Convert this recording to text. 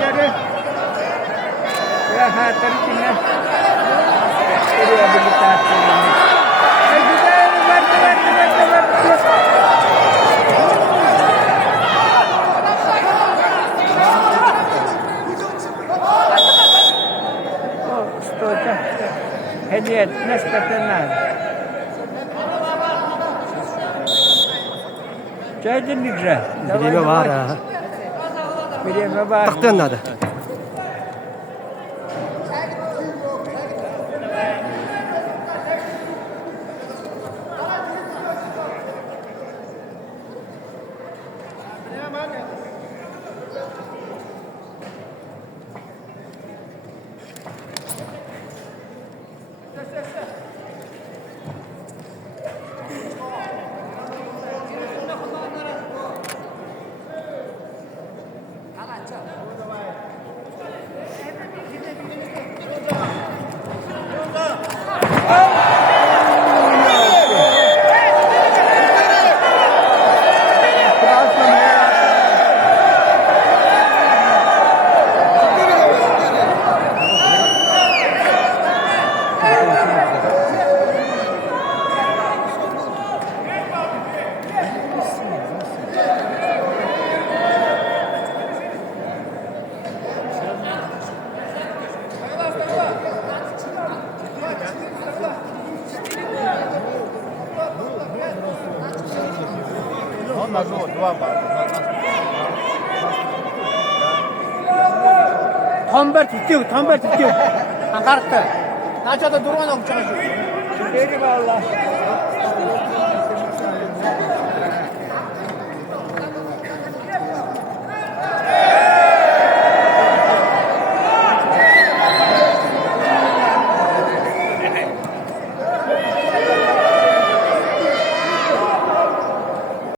Geri. Ya hatır içine. Buraya birlikte atacağım. Güzel, ver. Что-то. Hediye nispeten Çaycın güzel. Birime var ha. Birime var. Taktın adı. Tomber tutuyor. Ankara'da. Naçada durmadan uçağı. Geri valla.